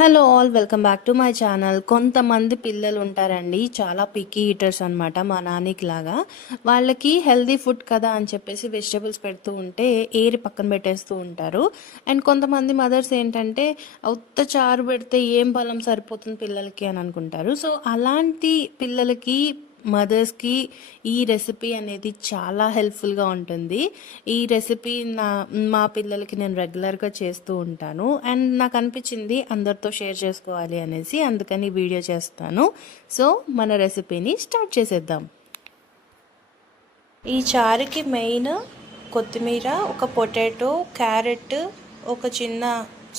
Hello all welcome back to my channel. కొంతమంది పిల్లలు ఉంటారండి, చాలా పిక్కీ ఈటర్స్ అనమాట, మా నాన్నకి లాగా. వాళ్ళకి హెల్దీ ఫుడ్ కదా అని చెప్పేసి వెజిటబుల్స్ పెడుతూ ఉంటే ఏరి పక్కన పెట్టేస్తూ ఉంటారు. అండ్ కొంతమంది మదర్స్ ఏంటంటే ఉత్త చారు పెడితే ఏం బలం సరిపోతుంది పిల్లలకి అని అనుకుంటారు. సో అలాంటి పిల్లలకి, మదర్స్కి ఈ రెసిపీ అనేది చాలా హెల్ప్ఫుల్గా ఉంటుంది. ఈ రెసిపీ మా పిల్లలకి నేను రెగ్యులర్గా చేస్తూ ఉంటాను. అండ్ నాకు అనిపించింది అందరితో షేర్ చేసుకోవాలి అనేసి, అందుకని వీడియో చేస్తాను. సో మన రెసిపీని స్టార్ట్ చేసేద్దాం. ఈ చారుకి మెయిన్ కొత్తిమీర, ఒక పొటాటో, క్యారెట్, ఒక చిన్న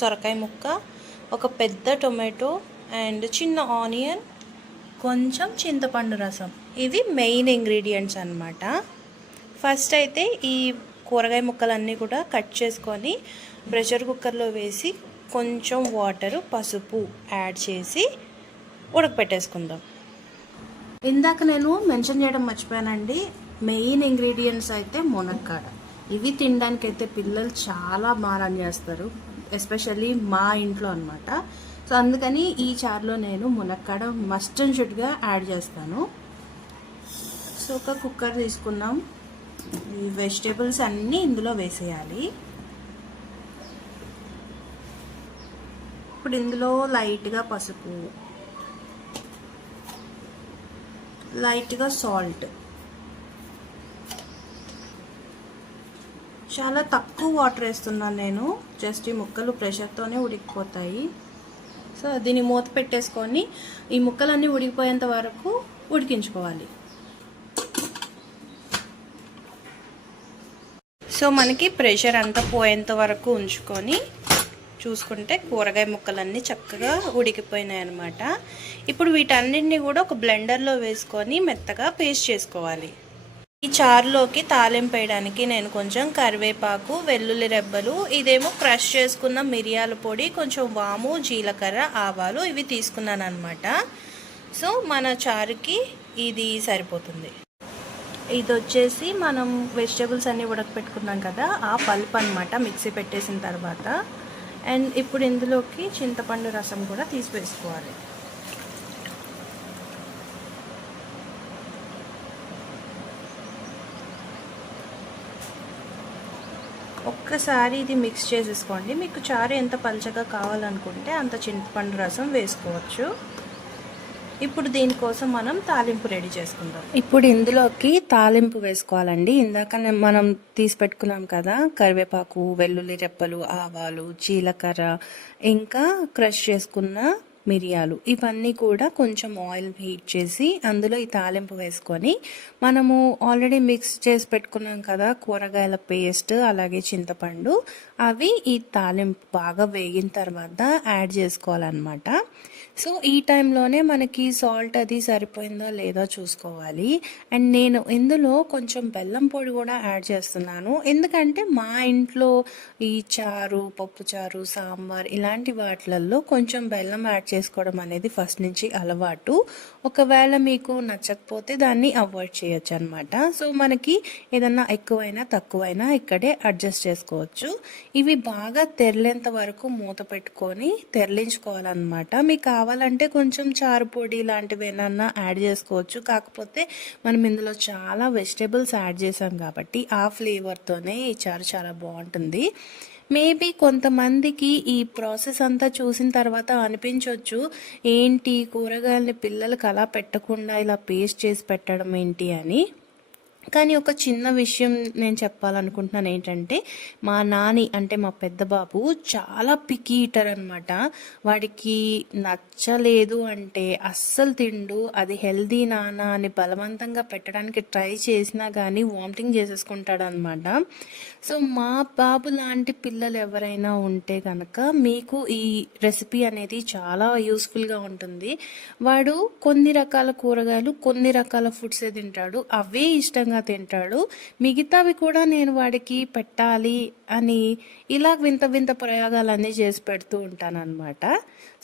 సొరకాయ ముక్క, ఒక పెద్ద టొమాటో అండ్ చిన్న ఆనియన్, కొంచెం చింతపండు రసం. ఇవి మెయిన్ ఇంగ్రీడియంట్స్ అన్నమాట. ఫస్ట్ అయితే ఈ కూరగాయ ముక్కలన్నీ కూడా కట్ చేసుకొని ప్రెషర్ కుక్కర్లో వేసి కొంచెం వాటరు, పసుపు యాడ్ చేసి ఉడకపెట్టేసుకుందాం. ఇందాక నేను మెన్షన్ చేయడం మర్చిపోయానండి, మెయిన్ ఇంగ్రీడియంట్స్ అయితే మునక్కాడ. ఇవి తినడానికి అయితే పిల్లలు చాలా మారం చేస్తారు, ఎస్పెషల్లీ మా ఇంట్లో అనమాట. సో అందుకని ఈ చారులో నేను మునక్కాడ మస్ట్ అండ్ షుడ్గా యాడ్ చేస్తాను. సో ఒక కుక్కర్ తీసుకున్నాం, ఈ వెజిటేబుల్స్ అన్నీ ఇందులో వేసేయాలి. ఇప్పుడు ఇందులో లైట్గా పసుపు, లైట్గా సాల్ట్, చాలా తక్కువ వాటర్ వేస్తున్నాను నేను, జస్ట్ ఈ ముక్కలు ప్రెషర్తోనే ఉడికిపోతాయి. సో దీన్ని మూత పెట్టేసుకొని ఈ ముక్కలన్నీ ఉడికిపోయేంత వరకు ఉడికించుకోవాలి. సో మనకి ప్రెషర్ అంతా పోయేంత వరకు ఉంచుకొని చూసుకుంటే కూరగాయ ముక్కలన్నీ చక్కగా ఉడికిపోయినాయి అన్నమాట. ఇప్పుడు వీటన్నిటిని కూడా ఒక బ్లెండర్లో వేసుకొని మెత్తగా పేస్ట్ చేసుకోవాలి. ఈ చారులోకి తాలింపు వేయడానికి నేను కొంచెం కరివేపాకు, వెల్లుల్లి రెబ్బలు, ఇదేమో క్రష్ చేసుకున్న మిరియాల పొడి, కొంచెం వాము, జీలకర్ర, ఆవాలు ఇవి తీసుకున్నాను అనమాట. సో మన చారుకి ఇది సరిపోతుంది. ఇది వచ్చేసి మనం వెజిటేబుల్స్ అన్నీ ఉడకపెట్టుకున్నాం కదా, ఆ పల్ప్ అనమాట, మిక్సీ పెట్టేసిన తర్వాత. అండ్ ఇప్పుడు ఇందులోకి చింతపండు రసం కూడా తీసి వేసుకోవాలి. ఒక్కసారి ఇది మిక్స్ చేసేసుకోండి. మీకు చారు ఎంత పలచగా కావాలనుకుంటే అంత చింతపండు రసం వేసుకోవచ్చు. ఇప్పుడు దీనికోసం మనం తాలింపు రెడీ చేసుకుందాం. ఇప్పుడు ఇందులోకి తాలింపు వేసుకోవాలండి. ఇందాక మనం తీసి పెట్టుకున్నాం కదా, కరివేపాకు, వెల్లుల్లి రెప్పలు, ఆవాలు, జీలకర్ర, ఇంకా క్రష్ చేసుకున్న మిరియాలు, ఇవన్నీ కూడా కొంచెం ఆయిల్ హీట్ చేసి అందులో ఈ తాలింపు వేసుకొని, మనము ఆల్రెడీ మిక్స్ చేసి పెట్టుకున్నాం కదా కూరగాయల పేస్ట్, అలాగే చింతపండు, అవి ఈ తాలింపు బాగా వేగిన తర్వాత యాడ్ చేసుకోవాలన్నమాట. సో ఈ టైంలోనే మనకి సాల్ట్ అది సరిపోయిందో లేదో చూసుకోవాలి. అండ్ నేను ఇందులో కొంచెం బెల్లం పొడి కూడా యాడ్ చేస్తున్నాను, ఎందుకంటే మా ఇంట్లో ఈ చారు, పప్పు చారు, సాంబార్ ఇలాంటి వాటిలలో కొంచెం బెల్లం యాడ్ చేసుకోవడం అనేది ఫస్ట్ నుంచి అలవాటు. ఒకవేళ మీకు నచ్చకపోతే దాన్ని అవాయిడ్ చేయొచ్చు అనమాట. సో మనకి ఏదన్నా ఎక్కువైనా తక్కువైనా ఇక్కడే అడ్జస్ట్ చేసుకోవచ్చు. ఇవి బాగా తెరలేంత వరకు మూత పెట్టుకొని తెరలించుకోవాలన్నమాట. మీకు కావాలంటే కొంచెం చారు పొడి లాంటివి ఏమన్నా యాడ్ చేసుకోవచ్చు, కాకపోతే మనం ఇందులో చాలా వెజిటేబుల్స్ యాడ్ చేసాం కాబట్టి ఆ ఫ్లేవర్తోనే ఈ చారు చాలా బాగుంటుంది. మేబీ కొంతమందికి ఈ ప్రాసెస్ అంతా చూసిన తర్వాత అనిపించవచ్చు, ఏంటి కూరగాయలని పిల్లలకి అలా పెట్టకుండా ఇలా పేస్ట్ చేసి పెట్టడం ఏంటి అని. కానీ ఒక చిన్న విషయం నేను చెప్పాలనుకుంటున్నాను ఏంటంటే, మా నాని అంటే మా పెద్ద బాబు చాలా పికీ ఈటర్ అనమాట. వాడికి నచ్చలేదు అంటే అస్సలు తిండు. అది హెల్దీ నానా అని బలవంతంగా పెట్టడానికి ట్రై చేసినా కానీ వామిటింగ్ చేసేసుకుంటాడు అనమాట. సో మా బాబు లాంటి పిల్లలు ఎవరైనా ఉంటే కనుక మీకు ఈ రెసిపీ అనేది చాలా యూస్ఫుల్గా ఉంటుంది. వాడు కొన్ని రకాల కూరగాయలు, కొన్ని రకాల ఫుడ్సే తింటాడు, అవే ఇష్టంగా తింటాడు. మిగతావి కూడా నేను వాడికి పెట్టాలి అని ఇలా వింత వింత ప్రయోగాలన్నీ చేసి పెడుతూ ఉంటాను అనమాట.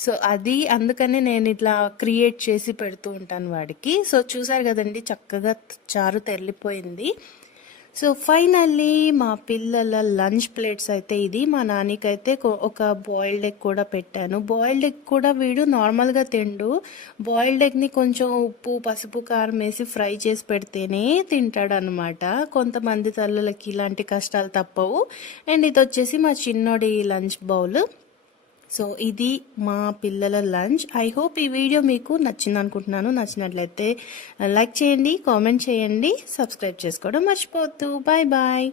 సో అది అందుకని నేను ఇట్లా క్రియేట్ చేసి పెడుతూ ఉంటాను వాడికి. సో చూసారు కదండి, చక్కగా చారు తెరలిపోయింది. సో ఫైనల్లీ మా పిల్లల లంచ్ ప్లేట్స్ అయితే ఇది. మా నాన్నకైతే ఒక బాయిల్డ్ ఎగ్ కూడా పెట్టాను. బాయిల్డ్ ఎగ్ కూడా వీడు నార్మల్గా తిండు. బాయిల్డ్ ఎగ్ని కొంచెం ఉప్పు పసుపు కారం వేసి ఫ్రై చేసి పెడితేనే తింటాడనమాట. కొంతమంది తల్లులకి ఇలాంటి కష్టాలు తప్పవు. అండ్ ఇది వచ్చేసి మా చిన్నోడి లంచ్ బౌల్. సో ఇది మా పిల్లల లంచ్. ఐ హోప్ ఈ వీడియో మీకు నచ్చింది అనుకుంటున్నాను. నచ్చినట్లయితే లైక్ చేయండి, కామెంట్ చేయండి, సబ్స్క్రైబ్ చేసుకోవడం మర్చిపోవద్దు. Bye bye.